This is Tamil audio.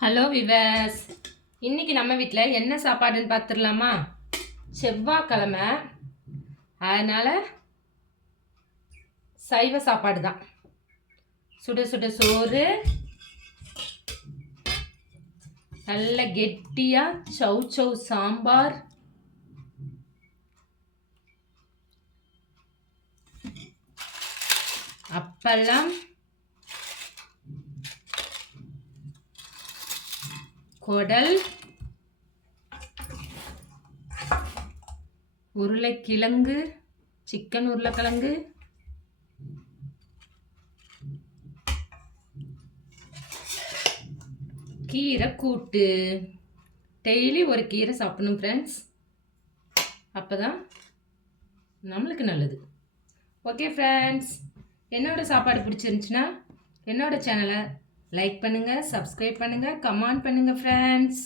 ஹலோ விவர்ஸ், இன்னைக்கு நம்ம வீட்டில் என்ன சாப்பாடுன்னு பார்த்துடலாமா? செவ்வாய்க்கிழமை, அதனால் சைவ சாப்பாடு தான். சுட சுட சோறு, நல்ல கெட்டியாக சௌ சௌ சாம்பார், அப்பளம், குடல், உருளைக்கிழங்கு, சிக்கன் உருளைக்கிழங்கு, கீரை கூட்டு. டெய்லி ஒரு கீரை சாப்பிடணும் ஃப்ரெண்ட்ஸ், அப்போ தான் நம்மளுக்கு நல்லது. ஓகே ஃப்ரெண்ட்ஸ், என்னோட சாப்பாடு பிடிச்சிருந்துச்சுன்னா என்னோட சேனலை லைக் பண்ணுங்கள், சப்ஸ்கிரைப் பண்ணுங்கள், கமெண்ட் பண்ணுங்கள் ஃப்ரெண்ட்ஸ்.